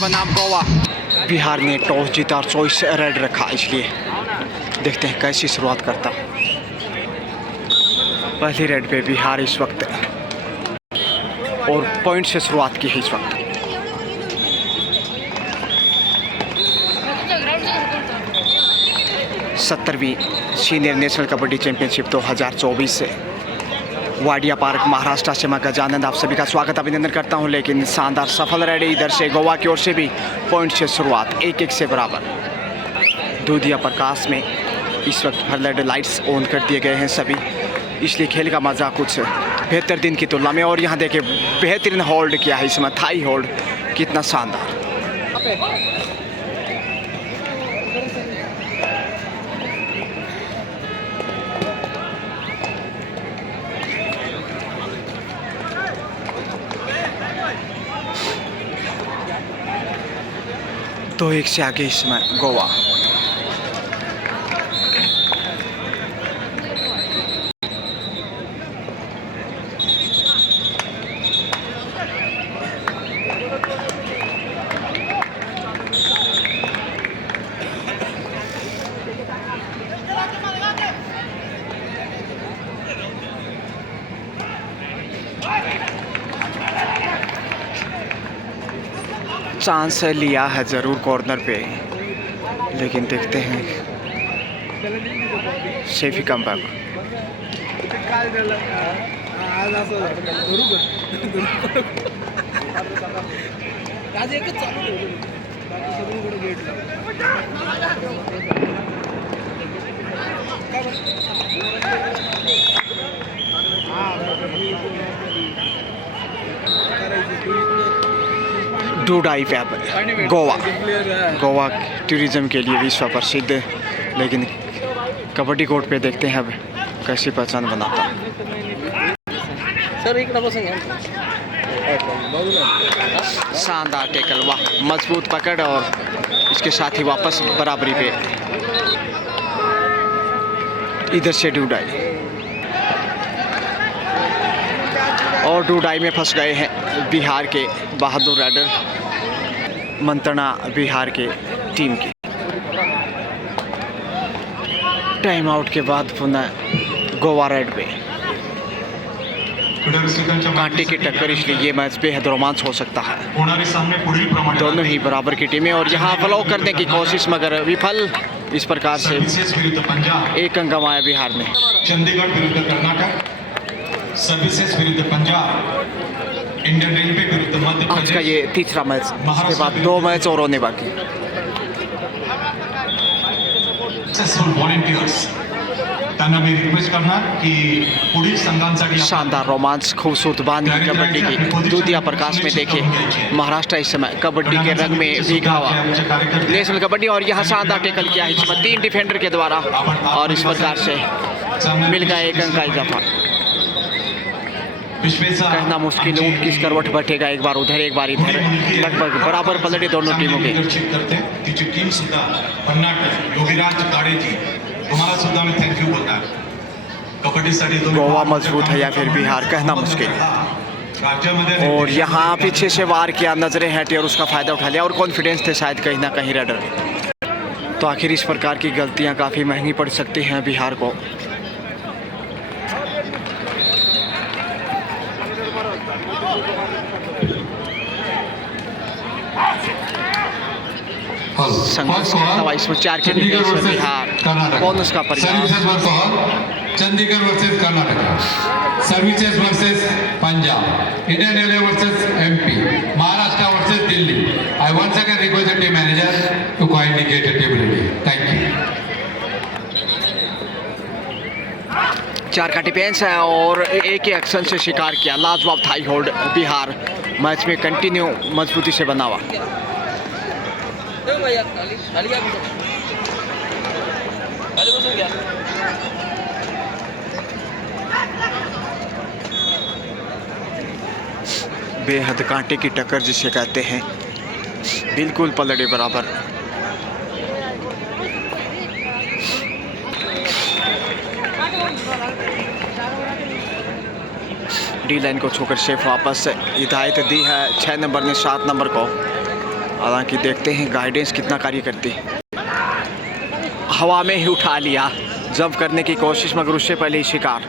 बनाम गोवा। बिहार ने टॉस जीता और चॉइस रेड रखा, इसलिए देखते हैं कैसी शुरुआत करता। पहली रेड पे बिहार इस वक्त और पॉइंट से शुरुआत की है इस वक्त। सत्तरवीं सीनियर नेशनल कबड्डी चैंपियनशिप 2024 से वाडिया पार्क महाराष्ट्र से मैं गजानंद आप सभी का स्वागत अभिनंदन करता हूं। लेकिन शानदार सफल रेडी इधर से गोवा की ओर से भी पॉइंट से शुरुआत 1-1 से बराबर। दूधिया प्रकाश में इस वक्त फ्लड लाइट्स ऑन कर दिए गए हैं सभी, इसलिए खेल का मज़ा कुछ बेहतर दिन की तुलना में। और यहाँ देखिए बेहतरीन होल्ड किया है इसमें, थाई होल्ड कितना शानदार। तो 1 से आगे इसमें गोवा। चांस लिया है ज़रूर कॉर्नर पे, लेकिन देखते हैं सेफी कम बैक। डूडाई पे गोवा टूरिज्म के लिए विश्व प्रसिद्ध, लेकिन कबड्डी कोर्ट पे देखते हैं अब कैसी पहचान बनाता। शानदार टेकल, वाह मजबूत पकड़ और इसके साथ ही वापस बराबरी पे इधर से डूडाई। और डूडाई में फंस गए हैं बिहार के बहादुर राइडर, मंत्रणा बिहार के टीम की। टाइम आउट के बाद पुनः गोवा रेड पे कांटे की टक्कर, इसलिए ये मैच बेहद रोमांच हो सकता है। दोनों ही बराबर की टीमें और यहाँ फ्लो करने की कोशिश मगर विफल। इस प्रकार से 1 अंक गंवाया बिहार ने। चंडीगढ़ विरुद्ध कर्नाटक, सर्विसेज विरुद्ध पंजाब, इंडियन रेलवे विरुद्ध मध्य प्रदेश। आज का ये तीसरा मैच, इसके बाद 2 मैच और होने बाकी। सक्सेसफुल वॉलंटियर्स त्यांना मी रिक्वेस्ट करणार की पुढील संघांसाठी शानदार रोमांच, खूबसूरत बांध की कबड्डी की दूधिया प्रकाश में देखिए महाराष्ट्र इस समय कबड्डी के रंग में भीगा हुआ नेशनल कबड्डी। और यहाँ शानदार टेकल किया है इसमें 3 डिफेंडर के द्वारा और इस प्रकार से मिल गया 1 अंक का इजाफा। कहना मुश्किल ऊंट किस करवट बैठेगा, एक बार उधर एक बार इधर, लगभग बराबर पलटे दोनों टीमों के। तिची टीम सुद्धा कर्नाटक योगीराज काडेजी, तुम्हाला सुद्धा मी थँक्यू बोलणार। कबड्डीसाठी गोवा मजबूत है या फिर बिहार, कहना मुश्किल। और यहाँ पीछे से वार किया, नजरें हटी और उसका फायदा उठा लिया और कॉन्फिडेंस थे शायद कहीं ना कहीं रेडर। तो आखिर इस प्रकार की गलतियाँ काफ़ी महंगी पड़ सकती हैं बिहार को। संघर्ष इसमें 4 के बिहार बोनस का services Chandigarh versus Karnataka, services versus Punjab, Indian railway versus MP, Maharashtra versus Delhi. I once again request the team manager to kindly get the team ready. Thank you. 4 का डिफेंस है और एक ही एक्शन से शिकार किया, लाजवाब थाई होल्ड। बिहार मैच में कंटिन्यू मजबूती से बना हुआ। बेहद कांटे की टक्कर जिसे कहते हैं, बिल्कुल पलड़े बराबर। डी लाइन को छूकर शेफ वापस हिदायत दी है 6 नंबर ने 7 नंबर को। हालांकि देखते हैं गाइडेंस कितना कार्य करती है। हवा में ही उठा लिया, जंप करने की कोशिश मगर उससे पहले ही शिकार।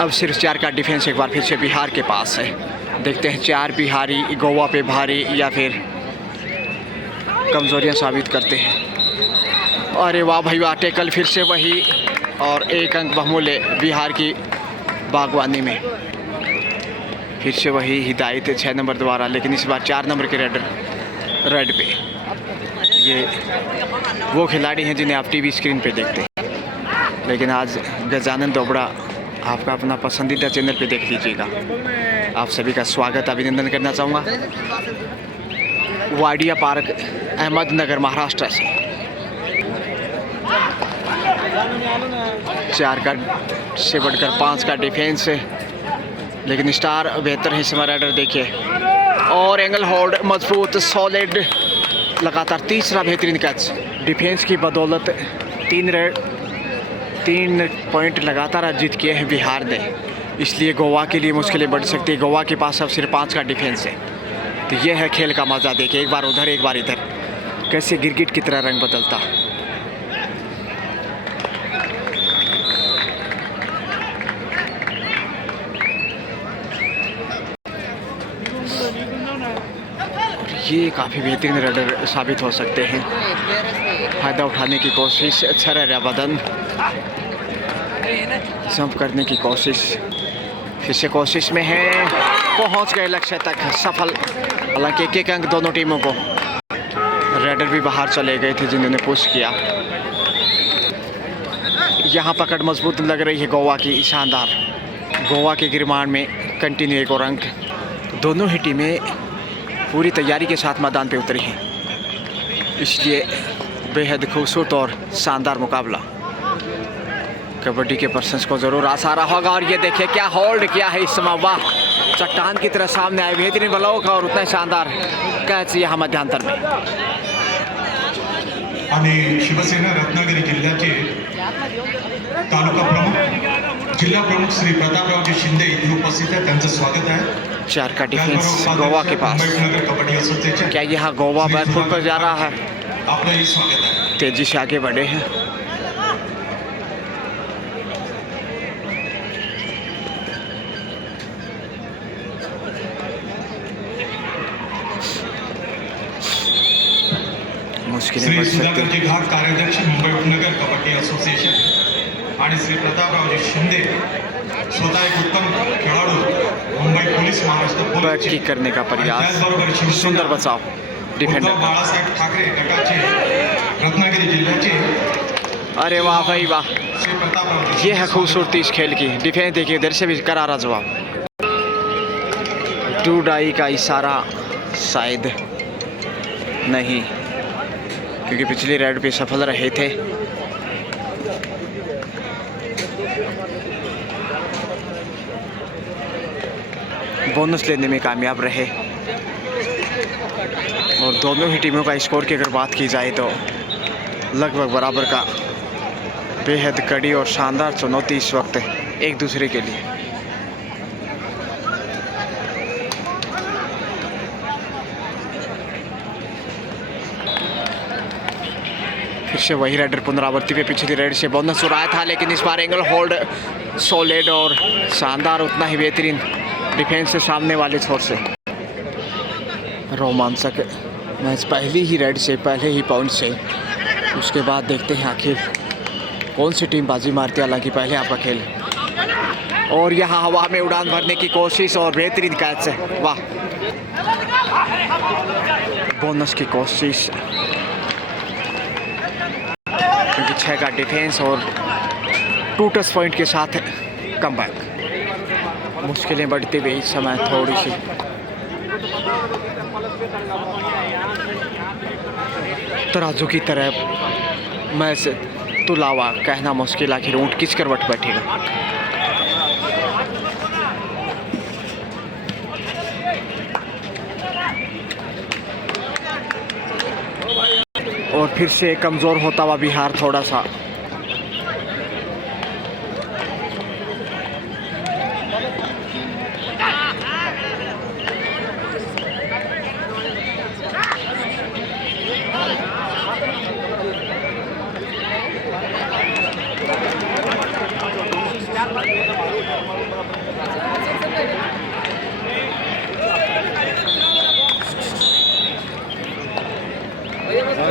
अब सिर्फ 4 का डिफेंस एक बार फिर से बिहार के पास है। देखते हैं 4 बिहारी गोवा पे भारी या फिर कमजोरियां साबित करते हैं। अरे वाह भाई वाह, टैकल फिर से वही और 1 अंक बहुमूल्य बिहार की बागवानी में। फिर से वही हिदायत 6 नंबर द्वारा, लेकिन इस बार 4 नंबर के रेड पे। ये वो खिलाड़ी हैं जिन्हें आप टीवी स्क्रीन पे देखते हैं, लेकिन आज गजानन दोबड़ा आपका अपना पसंदीदा चैनल पे देख लीजिएगा। आप सभी का स्वागत अभिनंदन करना चाहूँगा। वाडिया पार्क, अहमदनगर, महाराष्ट्र से 4 का से बढ़कर 5 का डिफेंस है, लेकिन स्टार बेहतर है इस समय। राइडर देखिए और एंगल होल्ड मजबूत सॉलिड, लगातार तीसरा बेहतरीन कैच। डिफेंस की बदौलत 3 पॉइंट लगातार अर्जित किए हैं बिहार ने, इसलिए गोवा के लिए मुश्किलें बढ़ सकती है। गोवा के पास अब सिर्फ 5 का डिफेंस है। तो ये है खेल का मज़ा। देखिए एक बार उधर एक बार इधर, कैसे गिरगिट की तरह रंग बदलता। ये काफ़ी बेहतरीन राइडर साबित हो सकते हैं। फ़ायदा उठाने की कोशिश, अच्छा रहा बदन, जंप करने की कोशिश, फिर से कोशिश में है, पहुंच गए लक्ष्य तक, सफल। हालांकि 1 अंक दोनों टीमों को। राइडर भी बाहर चले गए थे जिन्होंने पुश किया। यहाँ पकड़ मजबूत लग रही है गोवा की, शानदार। गोवा के गिरमान में कंटिन्यू 1 और अंक। दोनों ही टीमें पूरी तैयारी के साथ मैदान पे उतरी हैं, इसलिए बेहद खूबसूरत और शानदार मुकाबला। कबड्डी के पर्सन्स को ज़रूर आशा रहा होगा। और ये देखिए क्या होल्ड किया है इस समय, वाह, चट्टान की तरह सामने आए, बेहतरीन ब्लॉक और उतना शानदार कैच यहाँ मध्यांतर में। आणि शिवसेना रत्नागिरी जिल्ह्याचे तालुका प्रमुख, जिल्हा प्रमुख श्री प्रतापरावजी शिंदे इथे उपस्थित आहेत, त्यांचं स्वागत आहे। 4 का डिफेंस गोवा के पास। कबड्डी एसोसिएशन, क्या यहाँ गोवा बैकफुट पर जा रहा है? आपका ही स्वागत है। तेजी से आगे बढ़े हैं। मुश्किलें श्री बढ़ सकती हैं। सुधाकरजी घाट, कार्याध्यक्ष मुंबई उपनगर कबड्डी असोसिएशन, आणि श्री प्रतापरावजी शिंदे स्वतः एक उत्तम खेळाडू, Mumbai police, Maharashtra back police kick करने का प्रयास, त्याचबरोबर शिवसेना सुंदर बचाव डिफेंडर। उद्धव बाळासाहेब ठाकरे गटाचे रत्नागिरी जिल्ह्याचे अरे वाह भाई वाह, श्री प्रतापरावजी, ये है खूबसूरती इस खेल की। डिफेंस देखिए इधर से भी करारा जवाब। 2 डाई का इशारा शायद नहीं, क्योंकि पिछली राइड पे सफल रहे थे। बोनस लेने में कामयाब रहे। और दोनों ही टीमों का स्कोर की अगर बात की जाए तो लगभग बराबर का। बेहद कड़ी और शानदार चुनौती इस वक्त एक दूसरे के लिए। फिर से वही राइडर पुनरावृत्ति पे पिछली राइड से बोनस उड़ाया था, लेकिन इस बार एंगल होल्ड सॉलिड और शानदार, उतना ही बेहतरीन डिफेंस से सामने वाले छोर से। रोमांचक मैच पहली ही राइड से, पहले ही पॉइंट से। उसके बाद देखते हैं आखिर कौन सी टीम बाजी मारती है। हालांकि पहले आपका खेल है। और यहाँ हवा में उड़ान भरने की कोशिश और बेहतरीन कैच है, वाह। बोनस की कोशिश, क्योंकि 6 का डिफेंस और 2 टच पॉइंट के साथ कमबैक। मुश्किलें बढ़ती हुई इस समय थोड़ी सी। तराजू की तरह मैच तुलावा, कहना मुश्किल, आखिर ऊँट किस करवट बैठेगा। और फिर से कमज़ोर होता हुआ बिहार थोड़ा सा।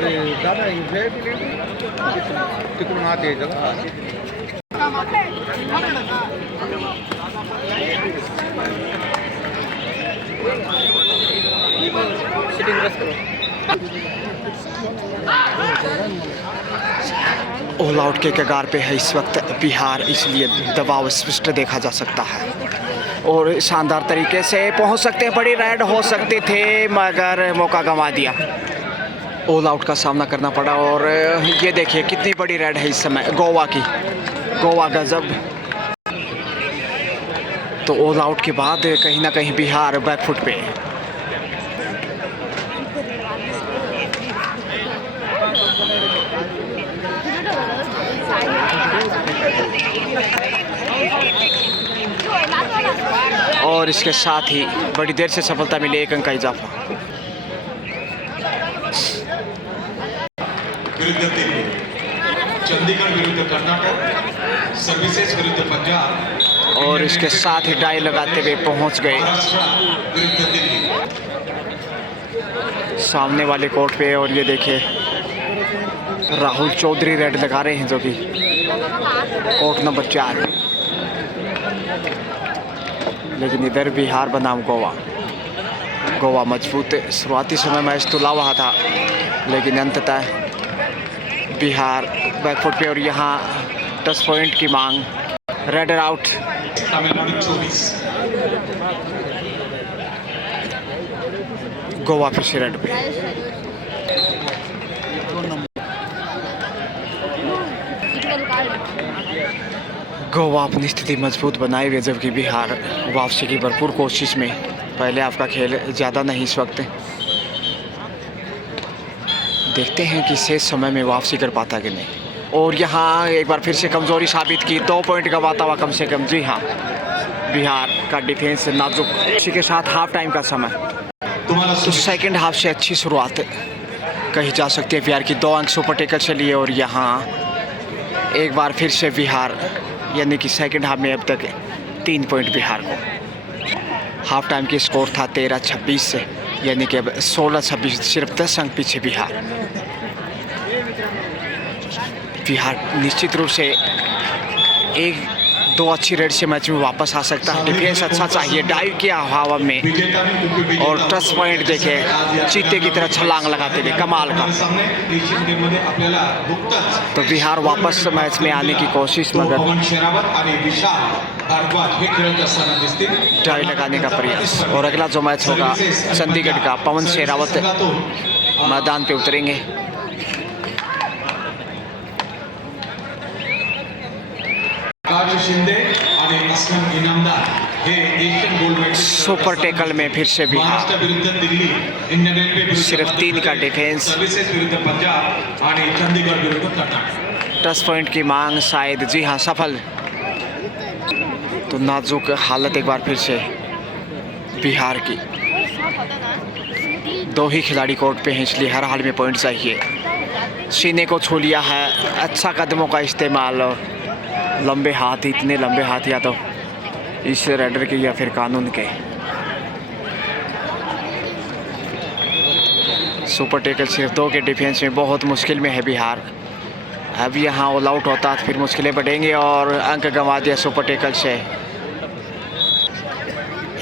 दादा तिकडून आत यायचं का ऑल आउट के कगार पे है इस वक्त बिहार, इसलिए दबाव स्पष्ट देखा जा सकता है और शानदार तरीके से पहुंच सकते हैं। बड़ी राइड हो सकते थे मगर मौका गंवा दिया। ऑल आउट का सामना करना पड़ा और ये देखिए कितनी बड़ी राइड है इस समय गोवा की। गोवा गजब। तो ऑल आउट के बाद कहीं ना कहीं बिहार बैकफुट पे। और इसके साथ ही बड़ी देर से सफलता मिली, 1 अंक का इजाफा। विरुद्ध दिल्ली, चंडीगढ़ विरुद्ध कर्नाटक, सर्विसेज विरुद्ध पंजाब और इसके साथ ही डाई लगाते हुए पहुंच गए महाराष्ट्र विरुद्ध दिल्ली। सामने वाले कोर्ट पे। और ये देखिए राहुल चौधरी रेड लगा रहे हैं जो कि कोर्ट नंबर 4। लेकिन इधर बिहार बनाम गोवा। गोवा मजबूत शुरुआती समय मैच तुला हुआ था लेकिन अंततः बिहार बैकफुट पे। और यहाँ 10 पॉइंट की मांग। Raider out. तमिलनाडु 24। गोवा फिर से रेड पे। गोवा अपनी स्थिति मजबूत बनाए हुए जबकि बिहार वापसी की भरपूर कोशिश में। पहले आपका खेल ज़्यादा नहीं इस वक्त। देखते हैं कि शेष समय में वापसी कर पाता कि नहीं। और यहाँ एक बार फिर से कमज़ोरी साबित की। 2 पॉइंट गंवाता हुआ कम से कम। जी हाँ, बिहार का डिफेंस नाजुक। इसी के साथ हाफ टाइम का समय। तो सेकंड हाफ से अच्छी शुरुआत कही जा सकती है बिहार की। 2 अंक सुपर टेकल से लिए और यहाँ एक बार फिर से बिहार, यानी कि सेकंड हाफ में अब तक 3 पॉइंट बिहार को। हाफ टाइम की स्कोर था 13-26 से, यानी कि अब 16-26, सिर्फ 10 अंक पीछे बिहार। बिहार निश्चित रूप से 1-2 अच्छी रेड से मैच में वापस आ सकता है। डिफेंस अच्छा चाहिए। डाइव किया हवा में और 10 पॉइंट देखे चीते की तरह छलांग लगाते हुए, कमाल का। तो बिहार वापस मैच में आने की कोशिश मगर डाई लगाने का प्रयास। और अगला जो मैच होगा चंडीगढ़ का, पवन शेरावत मैदान पे उतरेंगे। शिंदे आणि असलम इनामदार हे Asian gold medal. Super tackle में फिर से बिहार। महाराष्ट्र विरुद्ध दिल्ली, इंडियन रेलवे विरुद्ध सिर्फ 3 का डिफेंस। सर्विसेज विरुद्ध पंजाब आणि चंडीगढ़ विरुद्ध कर्नाटक। 10 पॉइंट की मांग शायद। जी हाँ, सफल। तो नाजुक हालत एक बार फिर से बिहार की। 2 ही खिलाड़ी कोर्ट पे हैं, इसलिए हर हाल में पॉइंट चाहिए। सीने को छू लिया है। अच्छा कदमों का इस्तेमाल और लंबे हाथ, इतने लंबे हाथ या तो इस रेडर के या फिर कानून के। सुपर टेकल सिर्फ 2 के डिफेंस में बहुत मुश्किल में है बिहार। अब यहाँ ऑल आउट होता तो फिर मुश्किलें बढ़ेंगे और अंक गंवा दिया सुपर टेकल से।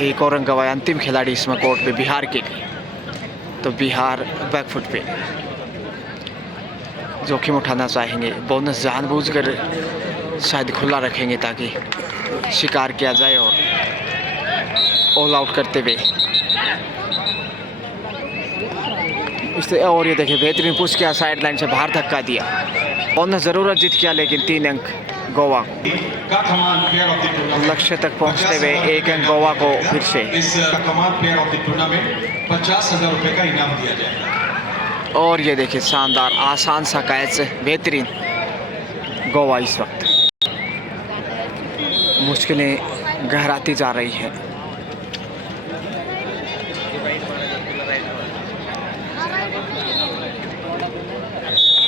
एक और अंक गंवाया अंतिम खिलाड़ी इसमें कोर्ट पे बिहार के लिए। तो बिहार बैकफुट पे जोखिम उठाना चाहेंगे। बोनस जानबूझकर शायद खुला रखेंगे ताकि शिकार किया जाए और ऑल आउट करते हुए। इससे और ये देखिए बेहतरीन पुश किया, साइड लाइन से बाहर धक्का दिया। बोनस ज़रूर जीत किया लेकिन 3 अंक गोवा। लक्ष्य तक पहुंचते हुए 1 अंक गोवा को फिर से। इस कमाल प्लेयर ऑफ द टूर्नामेंट 50,000 रुपये का इनाम दिया जाएगा। और ये देखिए शानदार आसान सा कैच, बेहतरीन। गोवा इस वक्त मुश्किलें गहराती जा रही है।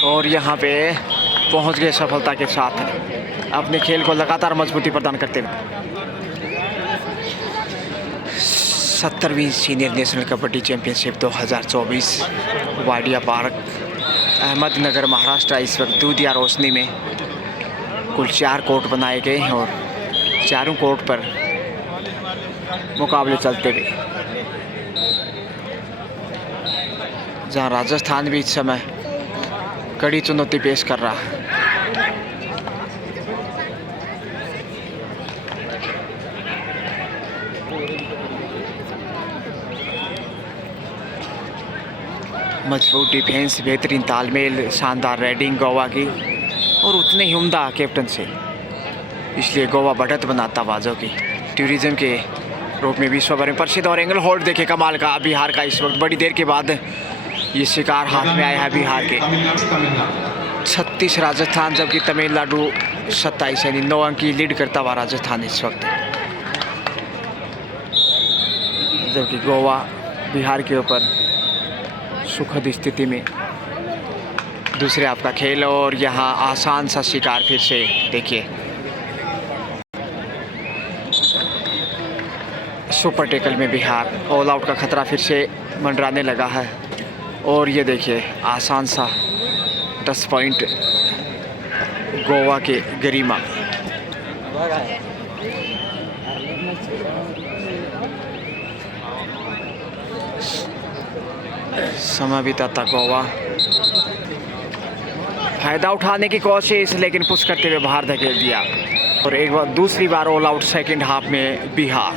और यहाँ पे पहुँच गए सफलता के साथ अपने खेल को लगातार मजबूती प्रदान करते हुए। 70वीं senior national kabaddi championship 2024 Wadia Park Ahmednagar Maharashtra इस वक्त दूधिया रोशनी में कुल 4 कोर्ट बनाए गए हैं और चारों कोर्ट पर मुकाबले चलते हुए, जहां राजस्थान भी इस समय कड़ी चुनौती पेश कर रहा है। मजबूत डिफेंस, बेहतरीन तालमेल, शानदार रेडिंग गोवा की और उतने ही उम्दा कैप्टन से, इसलिए गोवा बढ़त बनाता बाजों की टूरिज्म के रूप में विश्व भर में प्रसिद्ध। और एंगल होल्ड देखे कमाल का बिहार का, इस वक्त बड़ी देर के बाद ये शिकार हाथ में आया है बिहार के। 36 राजस्थान, जबकि तमिलनाडु 27, यानी 9 अंक की लीड करता हुआ राजस्थान इस वक्त, जबकि गोवा बिहार के ऊपर सुखद स्थिति में। दूसरे आपका खेल और यहाँ आसान सा शिकार फिर से देखिए, सुपर टेकल में बिहार, ऑल आउट का खतरा फिर से मंडराने लगा है। और ये देखिए आसान सा 10 पॉइंट गोवा के गरिमा। समय बिताता गोवा, फायदा उठाने की कोशिश, लेकिन पुश करते हुए बाहर धकेल दिया। और एक बार दूसरी बार ऑल आउट सेकंड हाफ में बिहार।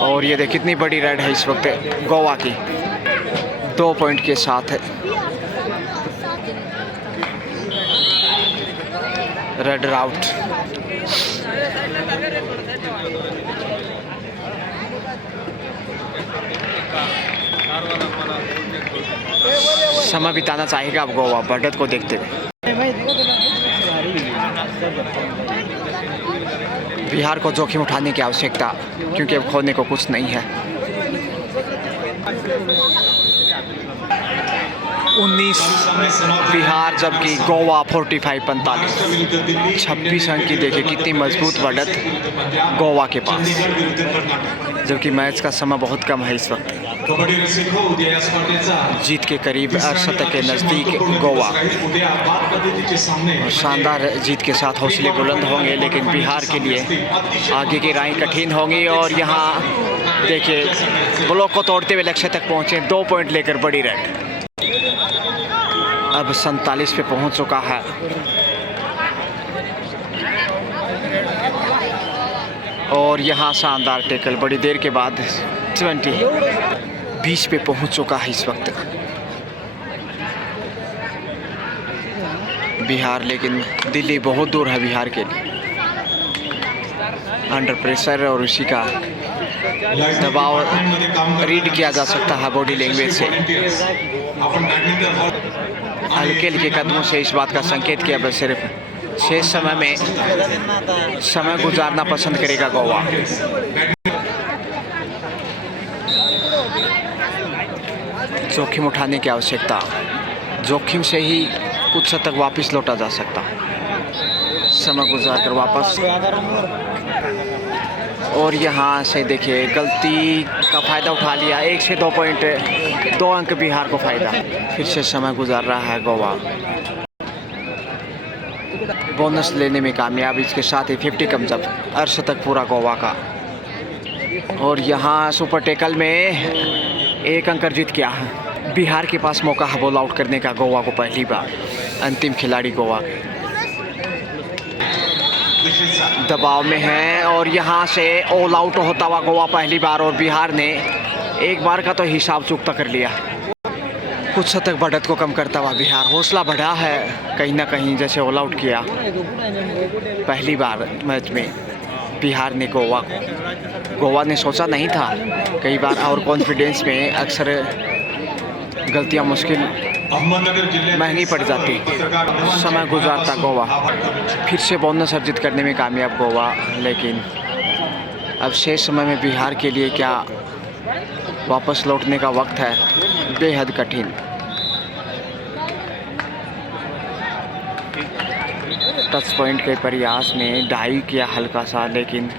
और ये देख कितनी बड़ी रेड है इस वक्त गोवा की, 2 पॉइंट के साथ है रेड आउट। समय बिताना चाहेगा अब गोवा बढ़त को देखते हुए। बिहार को जोखिम उठाने की आवश्यकता, क्योंकि अब खोने को कुछ नहीं है। 19 बिहार, जबकि गोवा 45-45, 26 अंक की देखिए कितनी मजबूत बढ़त गोवा के पास, जबकि मैच का समय बहुत कम है इस वक्त। जीत के करीब 68 के नज़दीक गोवा, शानदार जीत के साथ हौसले बुलंद होंगे, लेकिन बिहार के लिए आगे की राहें कठिन होंगी। और यहाँ देखिए ब्लॉक को तोड़ते हुए लक्ष्य तक पहुँचे, 2 पॉइंट लेकर बड़ी रेड अब 47 पे पहुँच चुका है। और यहाँ शानदार टेकल बड़ी देर के बाद 20 पे पहुँच चुका है इस वक्त बिहार, लेकिन दिल्ली बहुत दूर है बिहार के लिए। अंडर प्रेशर और उसी का दबाव रीड किया जा सकता है बॉडी लैंग्वेज से। हल्के हल्के कदमों से इस बात का संकेत किया, बस सिर्फ शेष समय में समय गुजारना पसंद करेगा गोवा। जोखिम उठाने की आवश्यकता, जोखिम से ही कुछ हद तक वापस लौटा जा सकता, समय गुजार कर वापस। और यहाँ से देखिए गलती का फ़ायदा उठा लिया, 1 से 2 पॉइंट, 2 अंक बिहार को फ़ायदा। फिर से समय गुजार रहा है गोवा, बोनस लेने में कामयाब, इसके साथ ही 50 कम जब अर्शतक पूरा गोवा का। और यहाँ सुपर टेकल में 1 अंक अर्जित किया है बिहार के पास, मौका है बॉल आउट करने का गोवा को पहली बार। अंतिम खिलाड़ी गोवा दबाव में है और यहाँ से ऑल आउट होता हुआ गोवा पहली बार, और बिहार ने एक बार का तो हिसाब चुकता कर लिया। कुछ हद तक बढ़त को कम करता हुआ बिहार, हौसला बढ़ा है कहीं ना कहीं, जैसे ऑल आउट किया पहली बार मैच में बिहार ने गोवा को। गोवा ने सोचा नहीं था कई बार, और कॉन्फिडेंस में अक्सर गलतियां मुश्किल महंगी पड़ जाती। समय गुजारता गोवा, फिर से बोनस अर्जित करने में कामयाब गोवा, लेकिन अब शेष समय में बिहार के लिए क्या वापस लौटने का वक्त है, बेहद कठिन। टच पॉइंट के प्रयास में डाई किया हल्का सा, लेकिन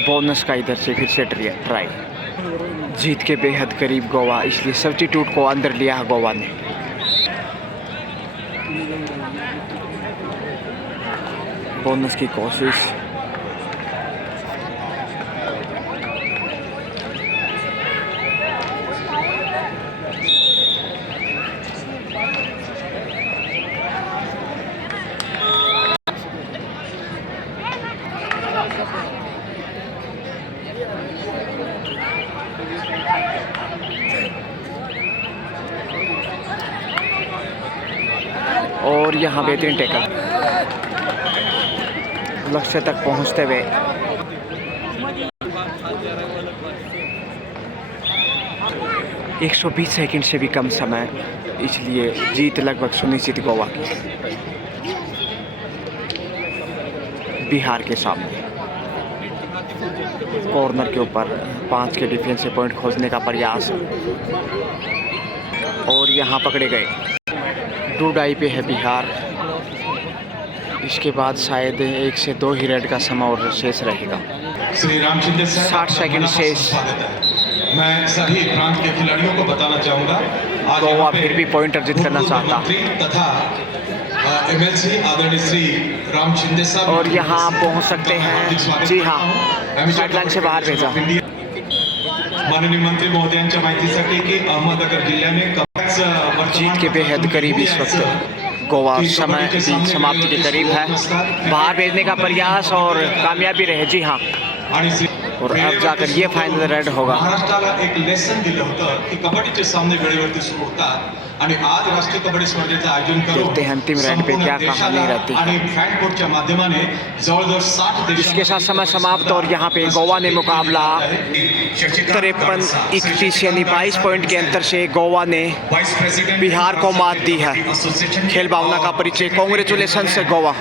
बोनस का इधर से फिर से ट्राई। जीत के बेहद करीब गोवा, इसलिए सब्स्टिट्यूट को अंदर लिया है गोवा ने। बोनस की कोशिश। और यहाँ बेहतरीन टैकल, लक्ष्य तक पहुँचते हुए। एक 120 सेकंड से भी कम समय, इसलिए जीत लगभग सुनिश्चित गोवा की बिहार के सामने। कॉर्नर के ऊपर 5 के डिफेंस से पॉइंट खोजने का प्रयास और यहाँ पकड़े गए। 2 डाई पे है बिहार। इसके बाद शायद 1 से 2 ही रेड का समय और शेष रहेगा। श्री राम शिंदे सर, 60 सेकंड शेष। मैं सभी प्रांत के खिलाड़ियों को बताना चाहूंगा, आज गोवा यहाँ पे फिर भी पॉइंट अर्जित करना चाहता। मंत्री तथा एमएलसी आदरणीय श्री राम शिंदे साहब, और यहाँ आप पहुँच सकते हैं। जी हाँ, साइडलाइन से बाहर भेजा। माननीय मंत्री महोदयांच्या माहितीसाठी की अहमदनगर जिल्ह्याने जीत के बेहद करीब इस वक्त गोवा समय की समाप्ति के करीब है। बाहर भेजने का प्रयास और कामयाबी रहे। जी हाँ, और अब जाकर ये फाइनल रेड होगा। महाराष्ट्राला एक लेसन दिलं होतं की कबड्डीचे सामने वेळेवरती सुरू होतात आणि आज राष्ट्रीय कबड्डी स्पर्धेचं आयोजन करून देखते हैं अंतिम रेड पे क्या कहानी रहती है। आणि फॅन कोर्टच्या माध्यमाने जवळजवळ 60 इसके साथ समय समाप्त और यहाँ पे गोवा ने मुकाबला 53-31 यानी 22 पॉइंट के अंतर से गोवा ने बिहार को मात दी है। खेल भावना का परिचय। कांग्रेचुलेशन से गोवा।